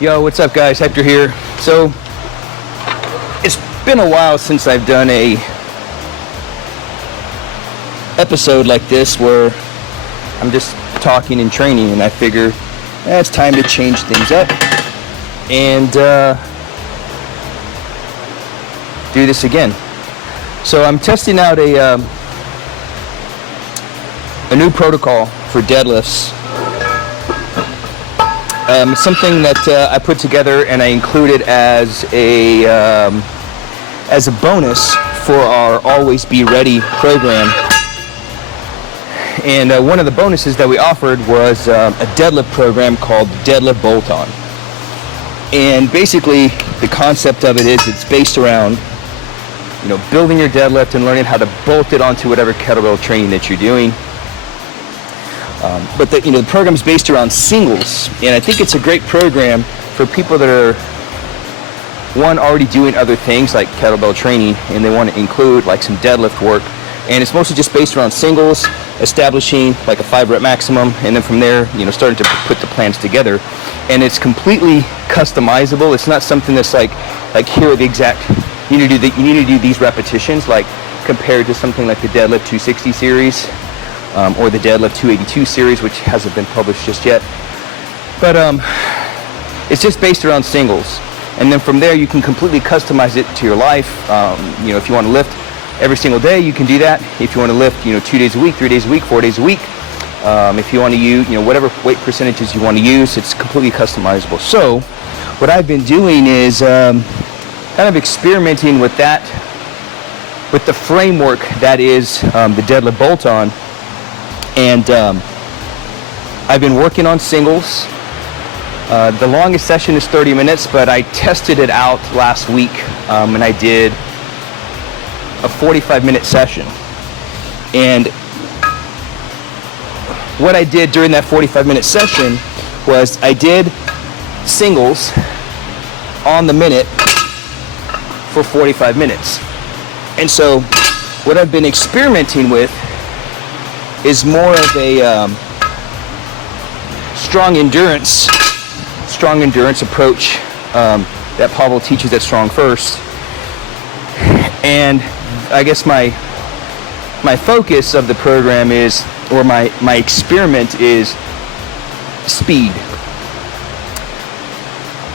Yo, what's up guys? Hector here. So, it's been a while since I've done a episode like this where I'm just talking and training, and I figure it's time to change things up and do this again. So I'm testing out a new protocol for deadlifts. Something that I put together and I included as a bonus for our Always Be Ready program. And one of the bonuses that we offered was a deadlift program called Deadlift Bolt-On. And basically, the concept of it is it's based around, building your deadlift and learning how to bolt it onto whatever kettlebell training that you're doing. But the program is based around singles, and I think it's a great program for people that are already doing other things like kettlebell training, and they want to include like some deadlift work. And it's mostly just based around singles, establishing like a 5-rep maximum, and then from there, starting to put the plans together. And it's completely customizable. It's not something that's like here are the exact. You need to do these repetitions, like compared to something like the Deadlift 260 series. Or the Deadlift 282 series, which hasn't been published just yet. But it's just based around singles. And then from there, you can completely customize it to your life. If you want to lift every single day, you can do that. If you want to lift, 2 days a week, 3 days a week, 4 days a week. If you want to use, whatever weight percentages you want to use, it's completely customizable. So what I've been doing is kind of experimenting with that, with the framework that is the Deadlift Bolt-On. And I've been working on singles. The longest session is 30 minutes, but I tested it out last week, and I did a 45-minute session. And what I did during that 45-minute session was I did singles on the minute for 45 minutes. And so what I've been experimenting with is more of a strong endurance approach that Pavel teaches at Strong First. And I guess my focus of the program is, or my experiment is speed.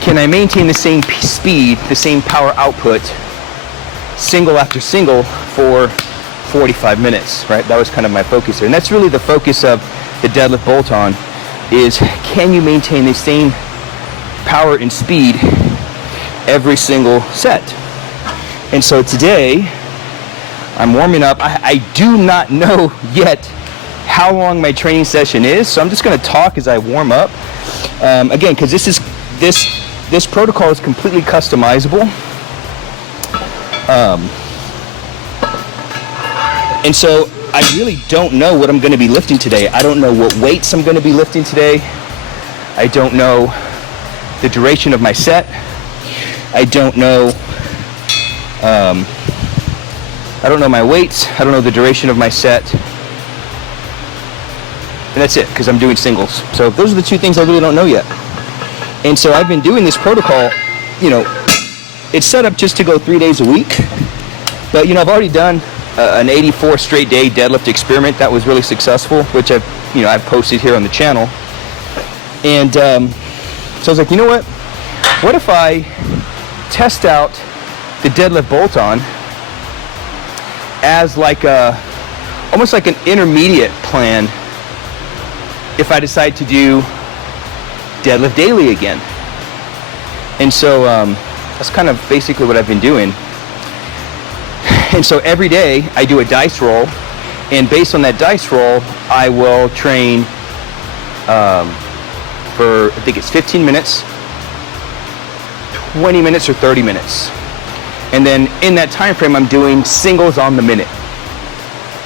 Can I maintain the same speed, the same power output, single after single for 45 minutes, right? That was kind of my focus there. And that's really the focus of the Deadlift Bolt-On is, can you maintain the same power and speed every single set? And so today, I'm warming up. I do not know yet how long my training session is, so I'm just going to talk as I warm up. Again, because this protocol is completely customizable. And so I really don't know what I'm going to be lifting today. I don't know what weights I'm going to be lifting today. I don't know the duration of my set. I don't know my weights. I don't know the duration of my set. And that's it, because I'm doing singles. So those are the two things I really don't know yet. And so I've been doing this protocol, it's set up just to go 3 days a week. But, I've already done an 84 straight day deadlift experiment that was really successful, which I've posted here on the channel. And so I was like, what if I test out the Deadlift Bolt-On as almost like an intermediate plan if I decide to do deadlift daily again. And so that's kind of basically what I've been doing. And so every day I do a dice roll, and based on that dice roll, I will train for, I think it's 15 minutes, 20 minutes, or 30 minutes. And then in that time frame, I'm doing singles on the minute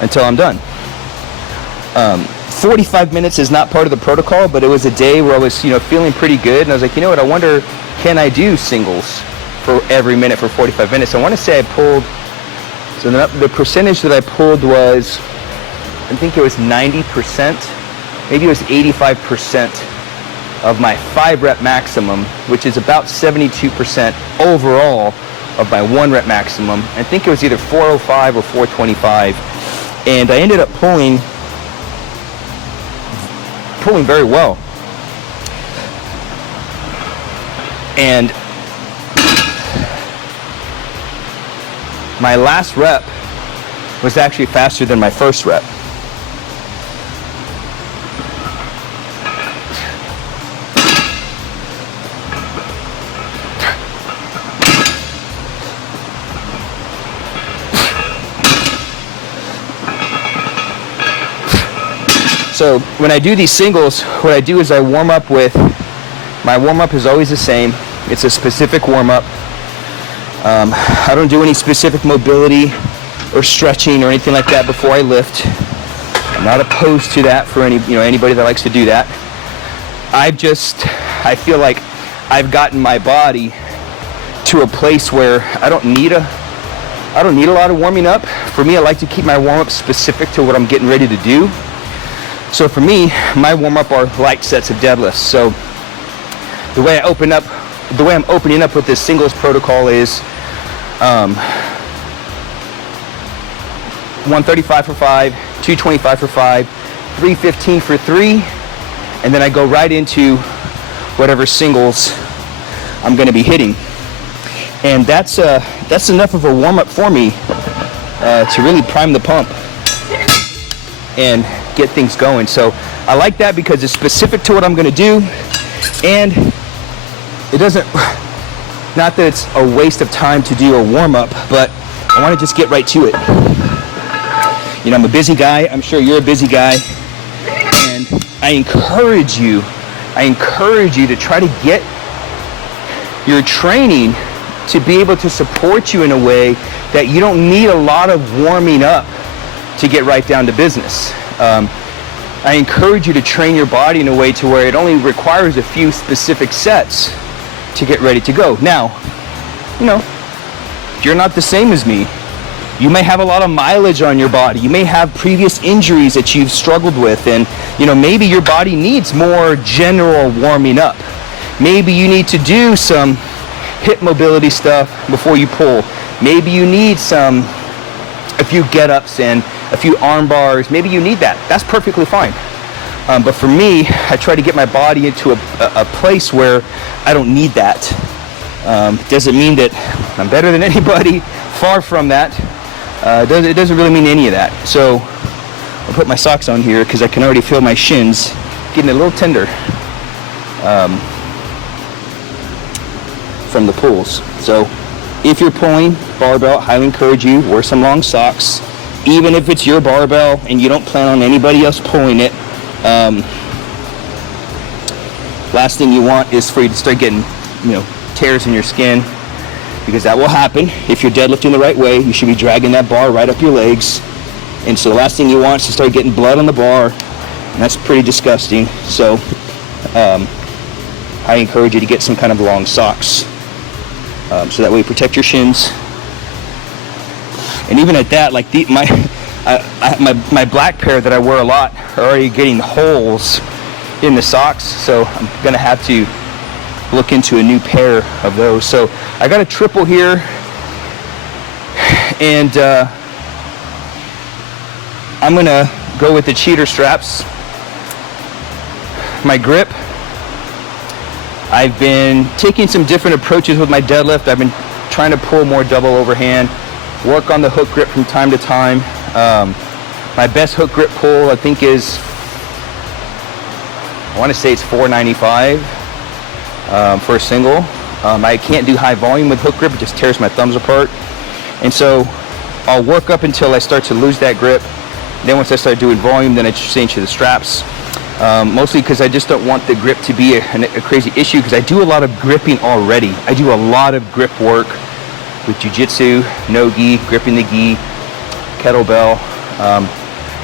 until I'm done. 45 minutes is not part of the protocol, but it was a day where I was, feeling pretty good, and I was like, I wonder, can I do singles for every minute for 45 minutes? I want to say I pulled, so the percentage that I pulled was, I think it was 90%, maybe it was 85% of my 5 rep maximum, which is about 72% overall of my 1 rep maximum. I think it was either 405 or 425, and I ended up pulling very well. And my last rep was actually faster than my first rep. So when I do these singles, what I do is I warm up with, my warm up is always the same. It's a specific warm up. I don't do any specific mobility or stretching or anything like that before I lift. I'm not opposed to that for anybody that likes to do that. I feel like I've gotten my body to a place where I don't need a lot of warming up. For me, I like to keep my warm up specific to what I'm getting ready to do. So for me, my warm up are light sets of deadlifts. So the way I'm opening up with this singles protocol is 135 for 5, 225 for 5, 315 for 3, and then I go right into whatever singles I'm going to be hitting. And that's enough of a warm up for me to really prime the pump and get things going. So I like that because it's specific to what I'm going to do, and it doesn't, not that it's a waste of time to do a warm-up, but I want to just get right to it. I'm a busy guy. I'm sure you're a busy guy, and I encourage you to try to get your training to be able to support you in a way that you don't need a lot of warming up to get right down to business. I encourage you to train your body in a way to where it only requires a few specific sets to get ready to go. Now, you're not the same as me. You may have a lot of mileage on your body. You may have previous injuries that you've struggled with, and maybe your body needs more general warming up. Maybe you need to do some hip mobility stuff before you pull. Maybe you need a few get-ups and a few arm bars. Maybe you need that. That's perfectly fine. But for me, I try to get my body into a place where I don't need that. Doesn't mean that I'm better than anybody. Far from that. It doesn't really mean any of that. So I'll put my socks on here because I can already feel my shins getting a little tender from the pulls. So if you're pulling barbell, I highly encourage you, wear some long socks. Even if it's your barbell and you don't plan on anybody else pulling it, last thing you want is for you to start getting, tears in your skin, because that will happen. If you're deadlifting the right way, you should be dragging that bar right up your legs. And so the last thing you want is to start getting blood on the bar, and that's pretty disgusting. So I encourage you to get some kind of long socks, so that way you protect your shins. And even at that, like my black pair that I wear a lot are already getting holes in the socks, so I'm gonna have to look into a new pair of those. So I got a triple here, and I'm gonna go with the cheater straps. My grip, I've been taking some different approaches with my deadlift. I've been trying to pull more double overhand, work on the hook grip from time to time. My best hook grip pull, I think, is, I want to say it's 495 for a single. I can't do high volume with hook grip, it just tears my thumbs apart. And so I'll work up until I start to lose that grip. Then once I start doing volume, then I change to the straps. Mostly because I just don't want the grip to be a crazy issue, because I do a lot of gripping already. I do a lot of grip work with jiu-jitsu, no-gi, gripping the gi, kettlebell.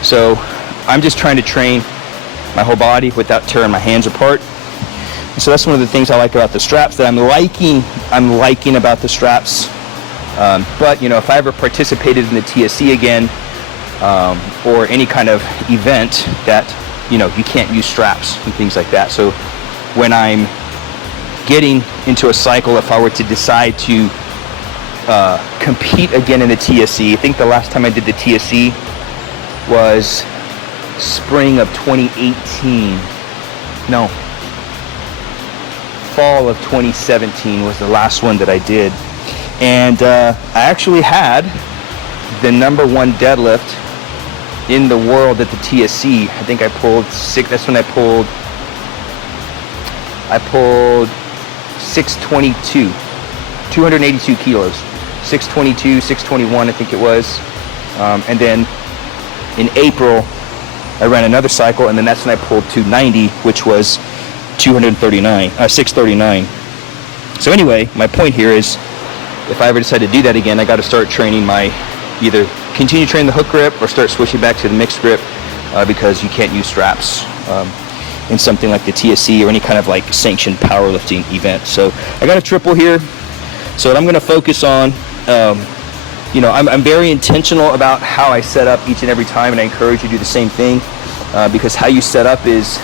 So I'm just trying to train my whole body without tearing my hands apart. And so that's one of the things I like about the straps, that I'm liking about the straps. But if I ever participated in the TSC again, or any kind of event that you can't use straps and things like that. So when I'm getting into a cycle, if I were to decide to compete again in the TSC. I think the last time I did the TSC was spring of 2018. No, fall of 2017 was the last one that I did. And I actually had the #1 deadlift in the world at the TSC. I think I pulled six. That's when I pulled 622, 282 kilos, 622, 621, I think it was. And then in April, I ran another cycle, and then that's when I pulled 290, which was 639. So anyway, my point here is, if I ever decide to do that again, I got to start training either continue training the hook grip or start switching back to the mixed grip, because you can't use straps in something like the TSC or any kind of like sanctioned powerlifting event. So I got a triple here. So what I'm going to focus on, I'm very intentional about how I set up each and every time, and I encourage you to do the same thing, because how you set up is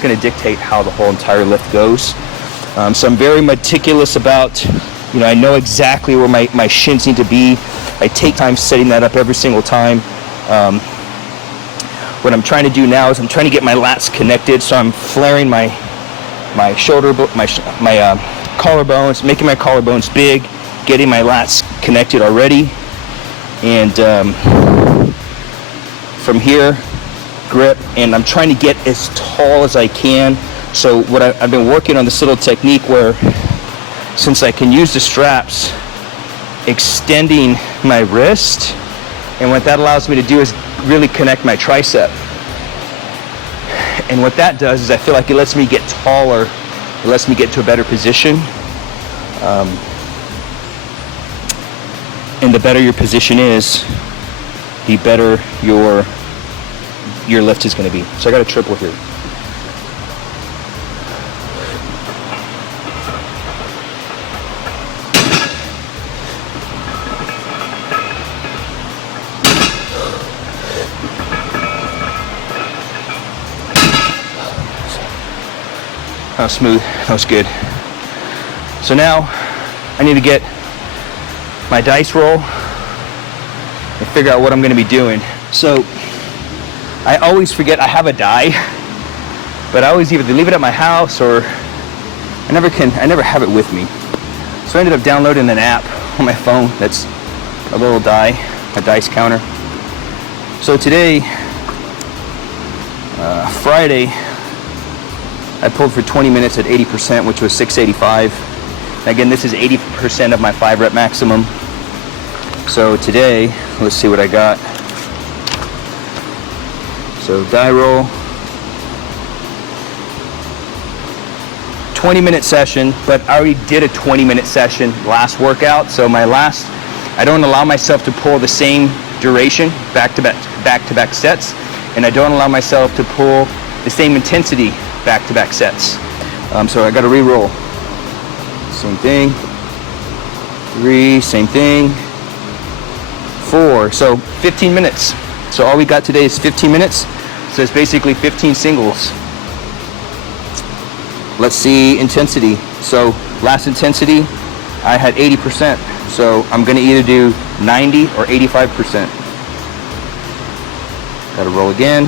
going to dictate how the whole entire lift goes. So I'm very meticulous about, I know exactly where my shins need to be. I take time setting that up every single time. What I'm trying to do now is I'm trying to get my lats connected, so I'm flaring my shoulder, my collarbones, making my collarbones big, getting my lats connected already, and from here, grip, and I'm trying to get as tall as I can. So what I've been working on this little technique where, since I can use the straps, extending my wrist, and what that allows me to do is really connect my tricep. And what that does is I feel like it lets me get taller, it lets me get to a better position. And the better your position is, the better your lift is going to be. So I got a triple here. That was smooth. That was good. So now I need to get my dice roll and figure out what I'm going to be doing. So I always forget I have a die, but I always either leave it at my house or I never have it with me. So I ended up downloading an app on my phone that's a little die, a dice counter. So today, Friday, I pulled for 20 minutes at 80%, which was 685. Again, this is 80% of my 5 rep maximum. So today, let's see what I got. So die roll, 20-minute session, but I already did a 20-minute session last workout. So I don't allow myself to pull the same duration back-to-back sets, and I don't allow myself to pull the same intensity back-to-back sets. So I got to re-roll. Same thing. 3, same thing. 4. So 15 minutes. So all we got today is 15 minutes. So it's basically 15 singles. Let's see intensity. So last intensity, I had 80%. So I'm going to either do 90 or 85%. Got to roll again.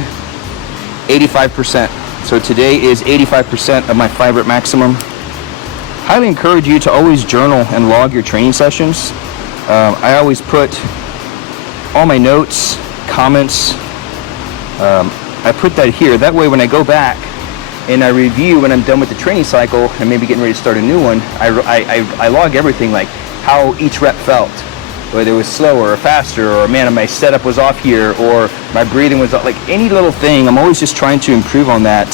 85%. So today is 85% of my 5 rep maximum. Highly encourage you to always journal and log your training sessions. I always put all my notes, comments, I put that here. That way when I go back and I review when I'm done with the training cycle and maybe getting ready to start a new one, I log everything, like how each rep felt. Whether it was slower or faster, or man, my setup was off here, or my breathing was off, like any little thing. I'm always just trying to improve on that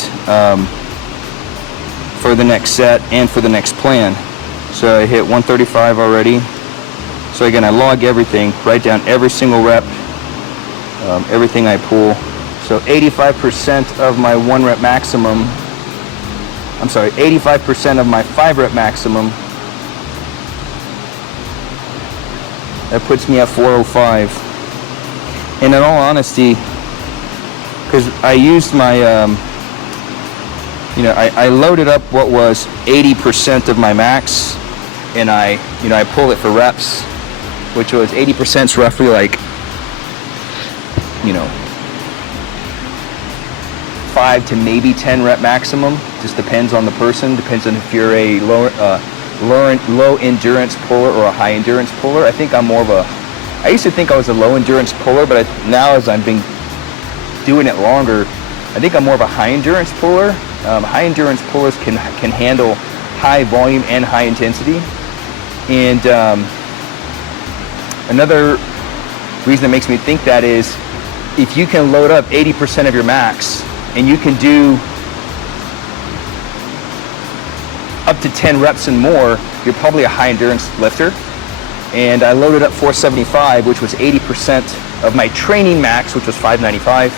for the next set and for the next plan. So I hit 135 already. So again, I log everything, write down every single rep, everything I pull. So 85% of my 1 rep maximum, 85% of my 5 rep maximum. That puts me at 405. And in all honesty, because I used my I loaded up what was 80% of my max, and I pulled it for reps, which was 80% is roughly like, 5 to maybe 10 rep maximum. Just depends on the person. Depends on if you're a low endurance puller or a high endurance puller. I think I'm more of I used to think I was a low endurance puller, but now as I've been doing it longer, I think I'm more of a high endurance puller. High endurance pullers can handle high volume and high intensity. And another reason that makes me think that is if you can load up 80% of your max and you can do up to 10 reps and more, you're probably a high endurance lifter. And I loaded up 475, which was 80% of my training max, which was 595.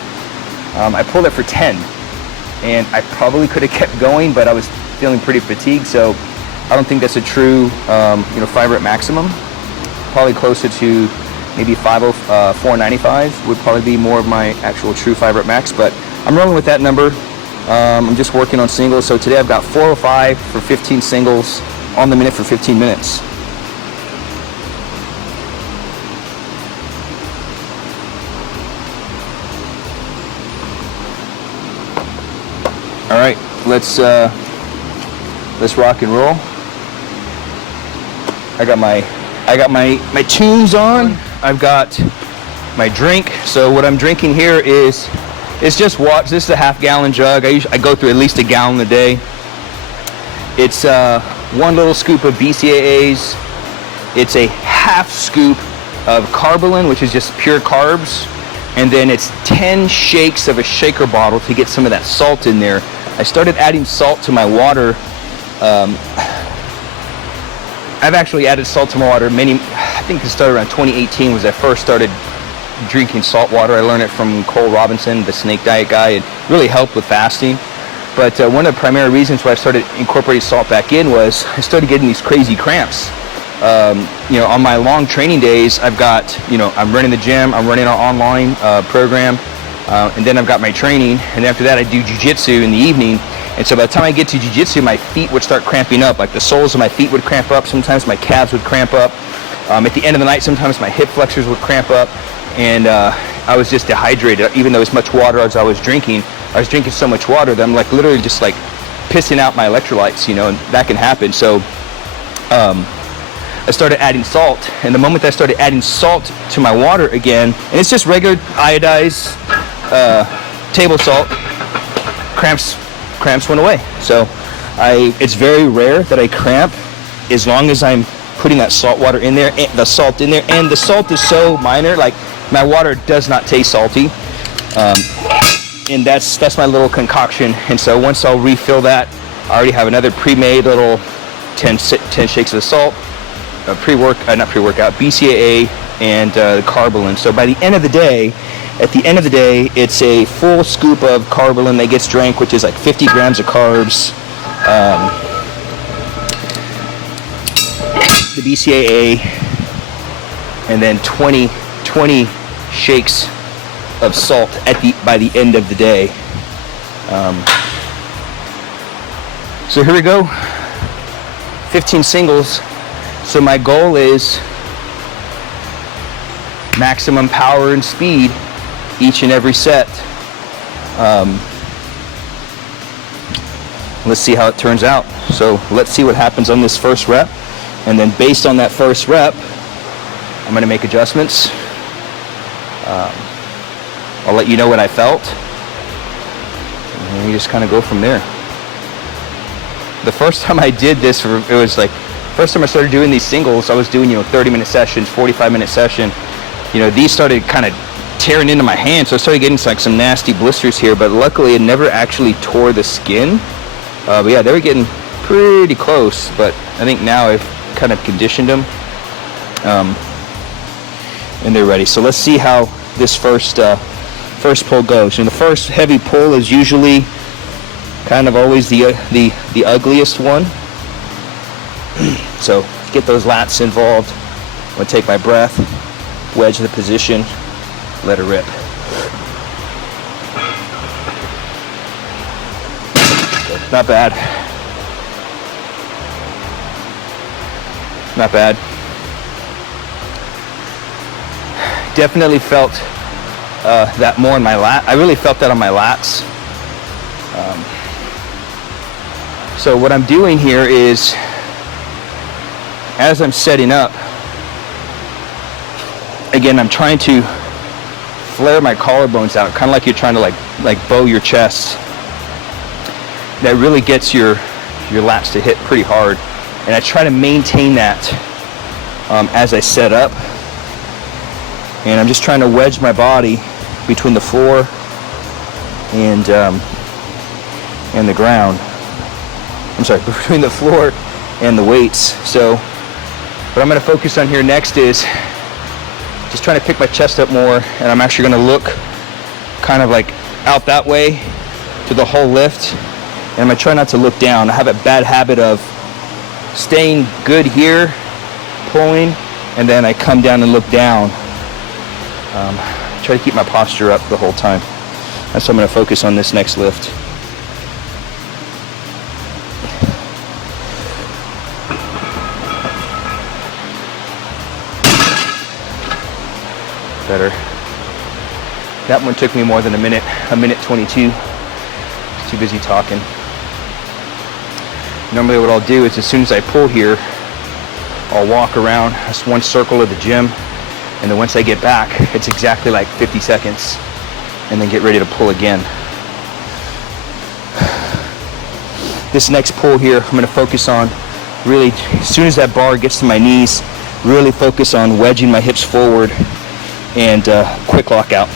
I pulled it for 10, and I probably could have kept going, but I was feeling pretty fatigued, so I don't think that's a true 5 rep maximum. Probably closer to maybe 495 would probably be more of my actual true 5 rep max, but I'm rolling with that number. I'm just working on singles, so today I've got 405 for 15 singles on the minute for 15 minutes. All right, let's rock and roll. I got my tunes on. I've got my drink. So what I'm drinking here is just water. This is a half-gallon jug. I go through at least a gallon a day. It's 1 little scoop of BCAAs. It's a half scoop of carbolin, which is just pure carbs, and then it's 10 shakes of a shaker bottle to get some of that salt in there. I started adding salt to my water. I've actually added salt to my water I think it started around 2018 was I first started drinking salt water. I learned it from Cole Robinson, the snake diet guy. It really helped with fasting. But one of the primary reasons why I started incorporating salt back in was I started getting these crazy cramps. On my long training days, I've got, I'm running the gym, I'm running our online program, and then I've got my training, and after that I do jiu-jitsu in the evening. And so by the time I get to jiu-jitsu, my feet would start cramping up. Like the soles of my feet would cramp up. Sometimes my calves would cramp up. At the end of the night, sometimes my hip flexors would cramp up. And I was just dehydrated. Even though as much water as I was drinking so much water that I'm like literally just like pissing out my electrolytes, and that can happen. So I started adding salt. And the moment that I started adding salt to my water again, and it's just regular iodized table salt, cramps went away. So it's very rare that I cramp as long as I'm putting that salt water in there, and the salt in there, and the salt is so minor, like my water does not taste salty, and that's my little concoction. And so once I'll refill that, I already have another pre-made little 10 shakes of salt, not pre-workout, BCAA, and carbolin. So by the end of the day, it's a full scoop of carbolin that gets drank, which is like 50 grams of carbs. The BCAA, and then 20 shakes of salt by the end of the day. So here we go, 15 singles. So my goal is maximum power and speed each and every set. Let's see how it turns out. So let's see what happens on this first rep, and then based on that first rep, I'm going to make adjustments. I'll let you know what I felt, and we just kind of go from there. The first time I did this, it was like, first time I started doing these singles, I was doing 30-minute sessions, 45-minute session. These started kind of tearing into my hand, so I started getting like some nasty blisters here, but luckily it never actually tore the skin. But yeah, they were getting pretty close, but I think now I've kind of conditioned them, and they're ready. So let's see how this first pull goes. And the first heavy pull is usually kind of always the ugliest one. So get those lats involved. I'm gonna take my breath, wedge the position, let it rip. Good. Not bad. Not bad. Definitely felt that more in my lat. I really felt that on my lats. So what I'm doing here is, as I'm setting up, again, I'm trying to flare my collarbones out, kind of like you're trying to like bow your chest. That really gets your lats to hit pretty hard, and I try to maintain that as I set up. And I'm just trying to wedge my body between the floor and the ground. I'm sorry, between the floor and the weights. So what I'm going to focus on here next is just trying to pick my chest up more, and I'm actually going to look kind of like out that way to the whole lift, and I'm going to try not to look down. I have a bad habit of staying good here, pulling, and then I come down and look down. Try to keep my posture up the whole time. That's what I'm going to focus on this next lift. Better. That one took me more than a minute 22. Too busy talking. Normally what I'll do is, as soon as I pull here, I'll walk around just one circle of the gym, and then once I get back, it's exactly like 50 seconds, and then get ready to pull again. This next pull here, I'm going to focus on really, as soon as that bar gets to my knees, really focus on wedging my hips forward and quick lockout.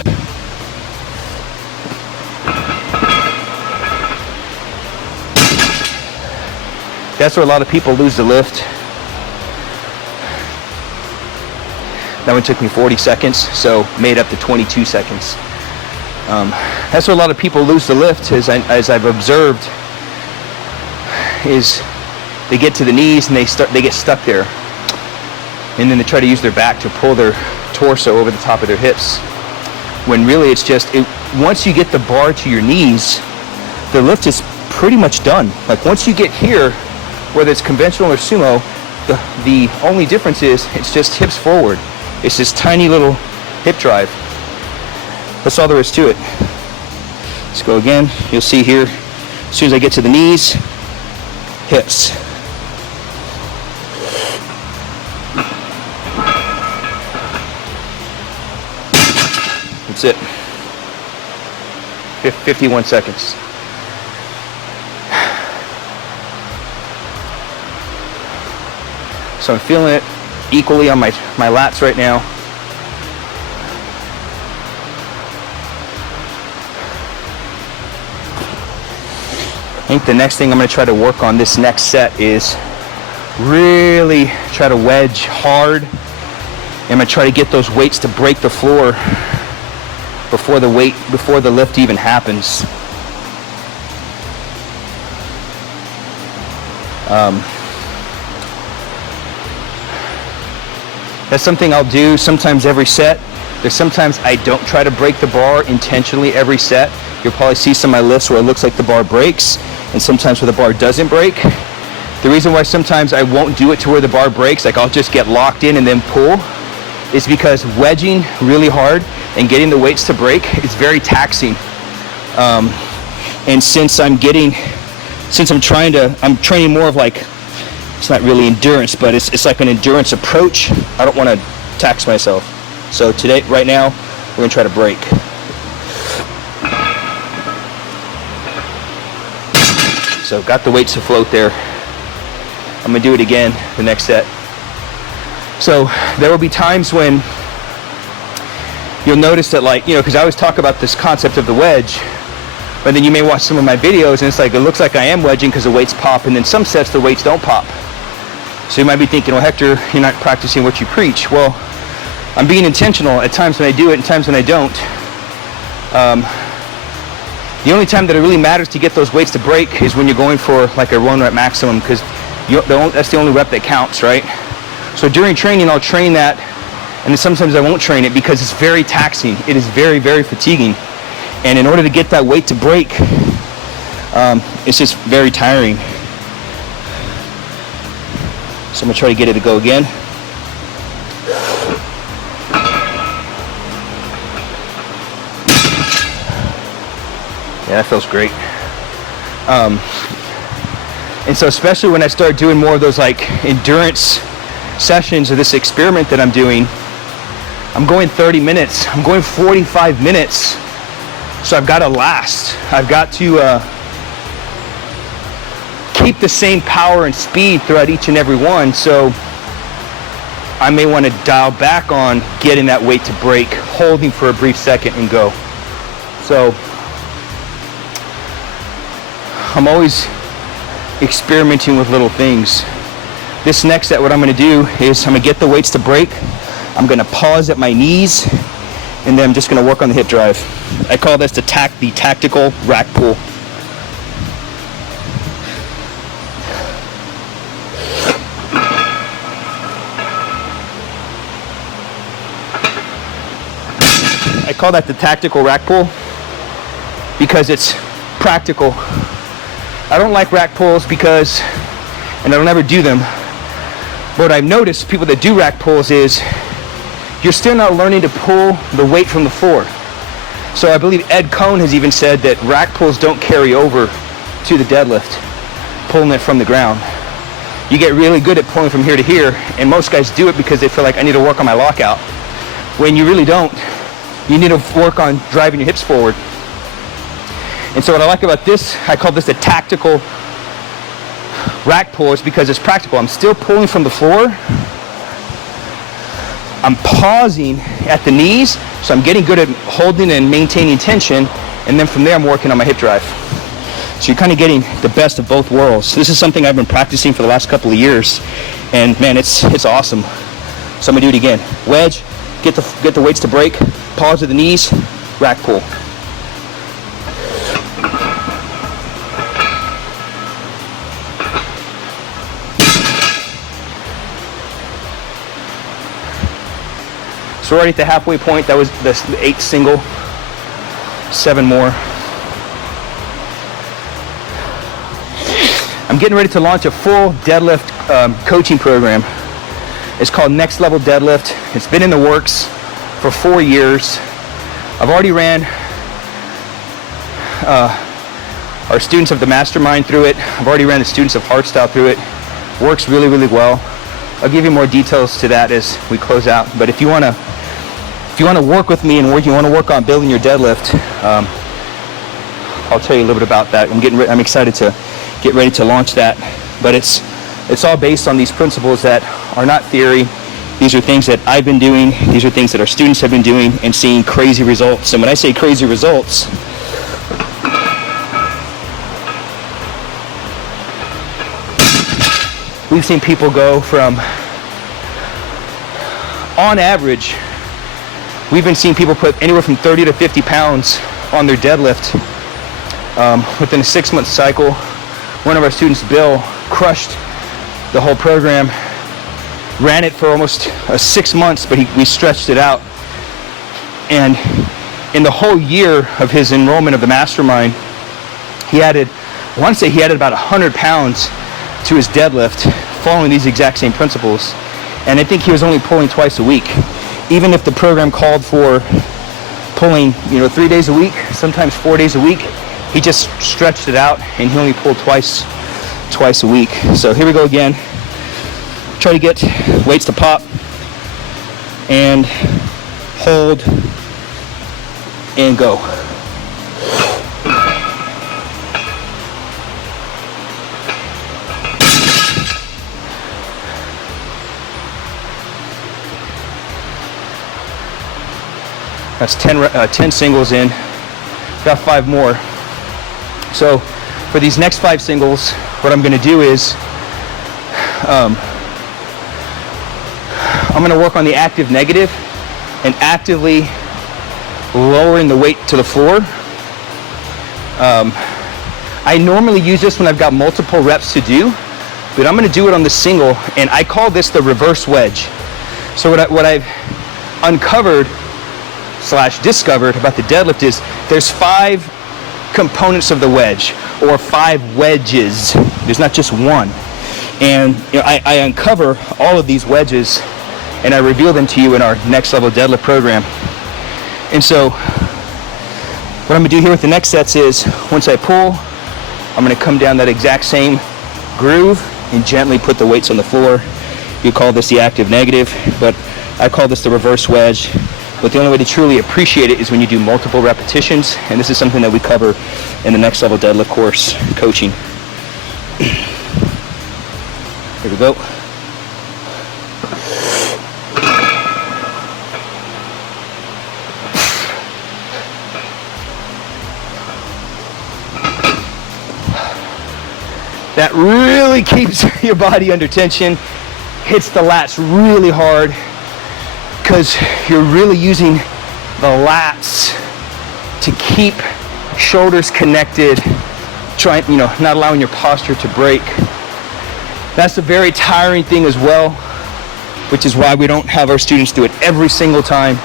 That's where a lot of people lose the lift. That one took me 40 seconds, so made up to 22 seconds. That's where a lot of people lose the lift, as I've observed, is they get to the knees and they get stuck there, and then they try to use their back to pull their torso over the top of their hips, when really it's just, once you get the bar to your knees, the lift is pretty much done. Like once you get here, whether it's conventional or sumo, the only difference is it's just hips forward. It's this tiny little hip drive. That's all there is to it. Let's go again. You'll see here, as soon as I get to the knees, hips. That's it. 51 seconds. So I'm feeling it equally on my lats right now. I think the next thing I'm going to try to work on this next set is really try to wedge hard. I'm going to try to get those weights to break the floor before the lift even happens. That's something I'll do sometimes every set. There's sometimes I don't try to break the bar intentionally every set. You'll probably see some of my lifts where it looks like the bar breaks, and sometimes where the bar doesn't break. The reason why sometimes I won't do it to where the bar breaks, like I'll just get locked in and then pull, is because wedging really hard and getting the weights to break is very taxing. And since I'm training more of like, it's not really endurance, but it's like an endurance approach. I don't want to tax myself. So today, right now, we're going to try to break. So got the weights to float there. I'm going to do it again the next set. So there will be times when you'll notice that, like, because I always talk about this concept of the wedge, but then you may watch some of my videos and it's like, it looks like I am wedging because the weights pop, and then some sets the weights don't pop. So you might be thinking, well, Hector, you're not practicing what you preach. Well, I'm being intentional at times when I do it and times when I don't. The only time that it really matters to get those weights to break is when you're going for like a 1 rep maximum, because that's the only rep that counts, right? So during training, I'll train that, and then sometimes I won't train it because it's very taxing. It is very, very fatiguing. And in order to get that weight to break, it's just very tiring. So I'm gonna try to get it to go again. Yeah, that feels great. And so especially when I start doing more of those like endurance sessions or this experiment that I'm doing, I'm going 30 minutes, I'm going 45 minutes. So I've got to last. I've got to keep the same power and speed throughout each and every one. So I may want to dial back on getting that weight to break, holding for a brief second and go. So I'm always experimenting with little things. This next set, what I'm going to do is I'm going to get the weights to break. I'm going to pause at my knees, and then I'm just going to work on the hip drive. I call this the tactical rack pull. I call that the tactical rack pull because it's practical. I don't like rack pulls because, and I don't ever do them, but what I've noticed people that do rack pulls is you're still not learning to pull the weight from the floor. So I believe Ed Cohn has even said that rack pulls don't carry over to the deadlift, pulling it from the ground. You get really good at pulling from here to here, and most guys do it because they feel like I need to work on my lockout. When you really don't, you need to work on driving your hips forward. And so what I like about this, I call this a tactical rack pull, is because it's practical. I'm still pulling from the floor. I'm pausing at the knees, so I'm getting good at holding and maintaining tension, and then from there I'm working on my hip drive. So you're kind of getting the best of both worlds. This is something I've been practicing for the last couple of years, and man, it's awesome. So I'm gonna do it again. Wedge, get the weights to break, pause at the knees, rack pull. So we're already at the halfway point. That was the 8th single. 7 more. I'm getting ready to launch a full deadlift coaching program. It's called Next Level Deadlift. It's been in the works for 4 years. I've already ran our students of the mastermind through it. I've already ran the students of hardstyle through it. Works really, really well. I'll give you more details to that as we close out. But if you want to work with me and you want to work on building your deadlift, I'll tell you a little bit about that. I'm excited to get ready to launch that. But it's all based on these principles that are not theory. These are things that I've been doing. These are things that our students have been doing and seeing crazy results. And when I say crazy results, we've seen people go from, on average, we've been seeing people put anywhere from 30 to 50 pounds on their deadlift within a 6-month cycle. One of our students, Bill, crushed the whole program, ran it for almost 6 months, but we stretched it out. And in the whole year of his enrollment of the mastermind, he added about 100 pounds to his deadlift, following these exact same principles. And I think he was only pulling twice a week. Even if the program called for pulling 3 days a week, sometimes 4 days a week, he just stretched it out and he only pulled twice a week. So here we go again. Try to get weights to pop and hold and go. That's 10 singles in. Got 5 more. So for these next 5 singles, what I'm going to do is I'm going to work on the active negative and actively lowering the weight to the floor. I normally use this when I've got multiple reps to do, but I'm going to do it on the single, and I call this the reverse wedge. So what I've uncovered / discovered about the deadlift is there's 5 components of the wedge, or 5 wedges. There's not just one. And I uncover all of these wedges and I reveal them to you in our next level deadlift program. And so what I'm gonna do here with the next sets is, once I pull, I'm gonna come down that exact same groove and gently put the weights on the floor. You call this the active negative, but I call this the reverse wedge. But the only way to truly appreciate it is when you do multiple repetitions, and this is something that we cover in the next level deadlift course coaching. Here we go. That really keeps your body under tension, hits the lats really hard, because you're really using the lats to keep shoulders connected, not allowing your posture to break. That's a very tiring thing as well, which is why we don't have our students do it every single time.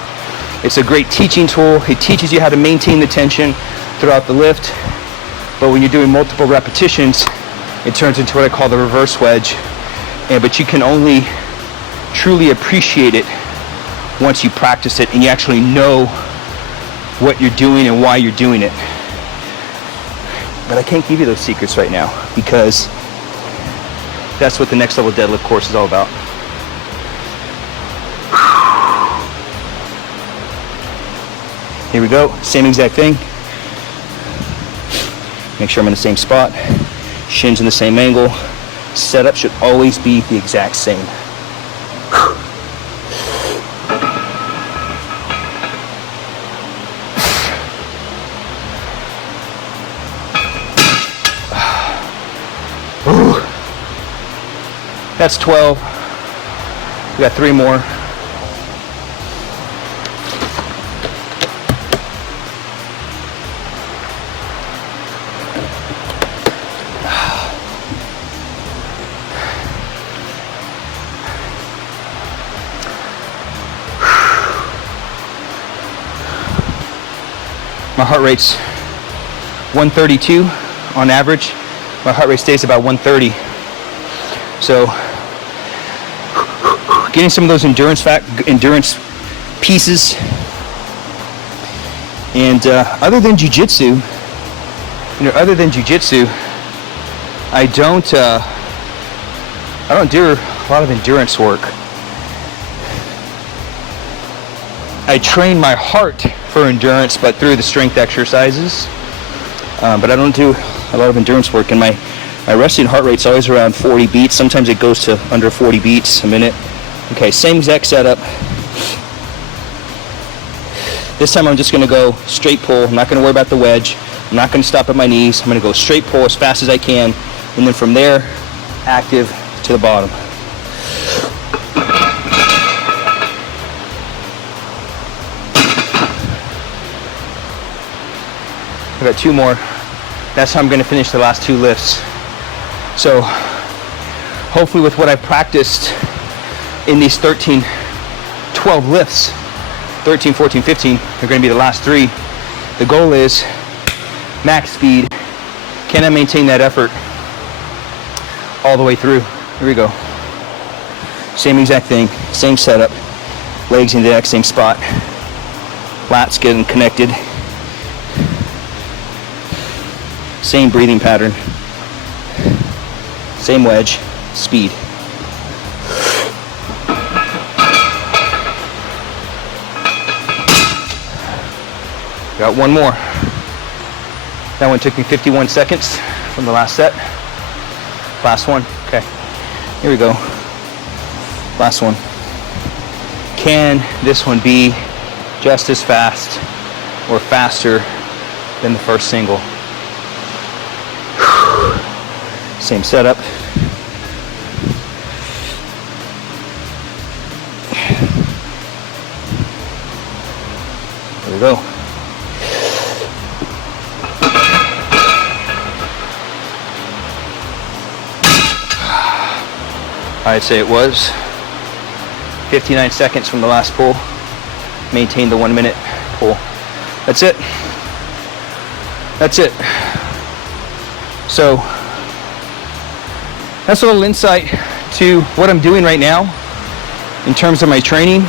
It's a great teaching tool. It teaches you how to maintain the tension throughout the lift, but when you're doing multiple repetitions, it turns into what I call the reverse wedge. But you can only truly appreciate it once you practice it and you actually know what you're doing and why you're doing it. But I can't give you those secrets right now, because that's what the next level deadlift course is all about. Here we go, same exact thing. Make sure I'm in the same spot. Shins in the same angle. Setup should always be the exact same. That's 12. We got 3 more. My heart rate's 132 on average. My heart rate stays about 130. So getting some of those endurance pieces. And other than jiu-jitsu, I don't do a lot of endurance work. I train my heart for endurance, but through the strength exercises. But I don't do a lot of endurance work, and my resting heart rate's always around 40 beats. Sometimes it goes to under 40 beats a minute. Okay, same exact setup. This time I'm just going to go straight pull. I'm not going to worry about the wedge. I'm not going to stop at my knees. I'm going to go straight pull as fast as I can, and then from there, active to the bottom. I got 2 more. That's how I'm going to finish the last 2 lifts. So hopefully with what I practiced in these 13, 12 lifts, 13, 14, 15, they're going to be the last 3. The goal is max speed. Can I maintain that effort all the way through? Here we go. Same exact thing, same setup. Legs in the exact same spot. Lats getting connected. Same breathing pattern, same wedge, speed. Got 1 more. That one took me 51 seconds from the last set. Last one, okay. Here we go. Last one. Can this one be just as fast or faster than the first single? Same setup. There we go. I'd say it was 59 seconds from the last pull. Maintain the 1 minute pull. That's it. That's it. So that's a little insight to what I'm doing right now in terms of my training.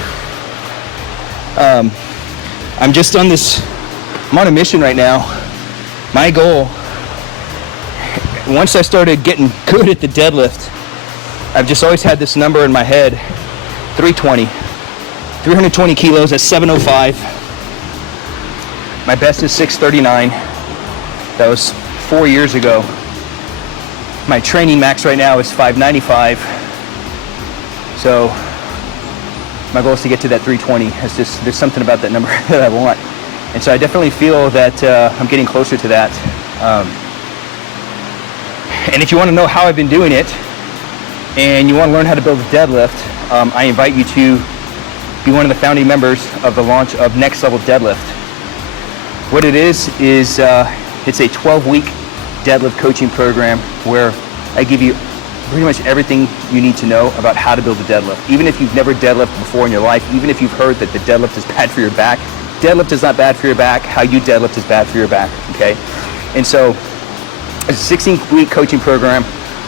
I'm just on I'm on a mission right now. My goal, once I started getting good at the deadlift, I've just always had this number in my head, 320 kilos at 705. My best is 639. That was 4 years ago. My training max right now is 595. So my goal is to get to that 320. There's something about that number that I want. And so I definitely feel that I'm getting closer to that. And if you want to know how I've been doing it, and you want to learn how to build a deadlift, I invite you to be one of the founding members of the launch of Next Level Deadlift. What it is it's a 12-week deadlift coaching program where I give you pretty much everything you need to know about how to build a deadlift. Even if you've never deadlifted before in your life, even if you've heard that the deadlift is bad for your back, deadlift is not bad for your back. How you deadlift is bad for your back, okay? And so it's a 16-week coaching program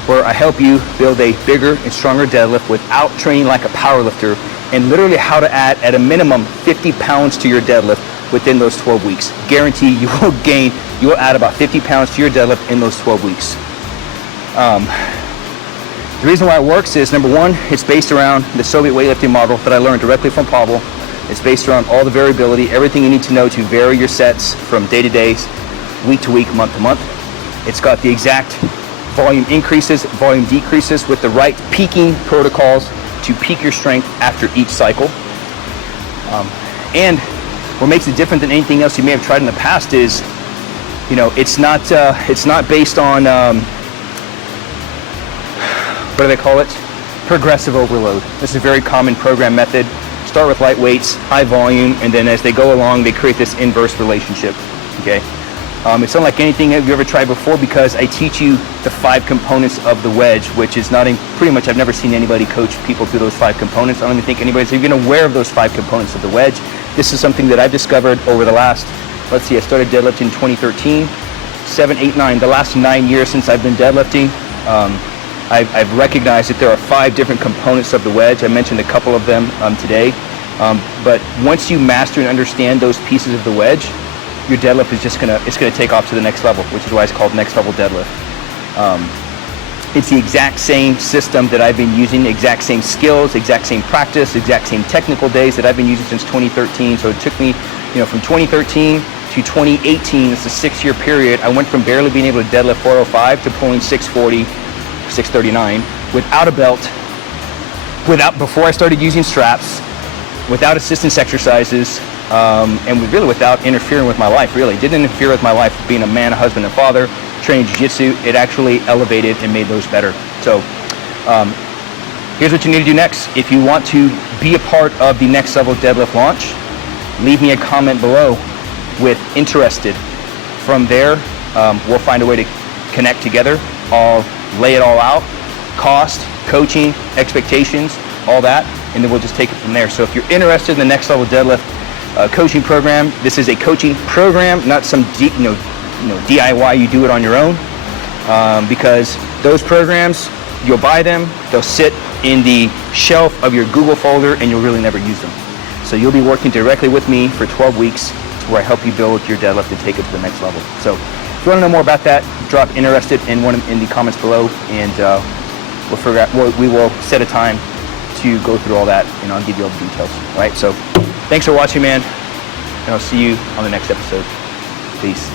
where I help you build a bigger and stronger deadlift without training like a powerlifter, and literally how to add at a minimum 50 pounds to your deadlift within those 12 weeks. Guarantee you will add about 50 pounds to your deadlift in those 12 weeks. The reason why it works is, number one, it's based around the Soviet weightlifting model that I learned directly from Pavel. It's based around all the variability, everything you need to know to vary your sets from day to day, week to week, month to month. It's got the exact volume increases, volume decreases with the right peaking protocols to peak your strength after each cycle. And what makes it different than anything else you may have tried in the past is, it's not based on, what do they call it? Progressive overload. This is a very common program method. Start with light weights, high volume, and then as they go along, they create this inverse relationship, okay? It's unlike anything that you've ever tried before because I teach you the 5 components of the wedge, which is pretty much I've never seen anybody coach people through those 5 components. I don't even think anybody's even aware of those 5 components of the wedge. This is something that I've discovered over the last, I started deadlifting in 2013, 7, 8, 9, the last 9 years since I've been deadlifting. I've recognized that there are 5 different components of the wedge. I mentioned a couple of them today. But once you master and understand those pieces of the wedge, your deadlift is just gonna take off to the next level, which is why it's called Next Level Deadlift. It's the exact same system that I've been using, exact same skills, exact same practice, exact same technical days that I've been using since 2013. So it took me, from 2013 to 2018, it's a 6-year period. I went from barely being able to deadlift 405 to pulling 640, 639 without a belt, before I started using straps, without assistance exercises, and really without interfering with my life, really. It didn't interfere with my life being a man, a husband, and father, training jiu-jitsu. It actually elevated and made those better. So here's what you need to do next. If you want to be a part of the Next Level Deadlift launch, leave me a comment below with interested. From there, we'll find a way to connect together. I'll lay it all out, cost, coaching, expectations, all that, and then we'll just take it from there. So if you're interested in the Next Level Deadlift coaching program, this is a coaching program, not some DIY, you do it on your own, because those programs, you'll buy them, they'll sit in the shelf of your Google folder, and you'll really never use them. So you'll be working directly with me for 12 weeks where I help you build your deadlift and take it to the next level. So if you want to know more about that, drop interested in the comments below, and we will set a time to go through all that, and I'll give you all the details. All right, so thanks for watching, man, and I'll see you on the next episode. Peace.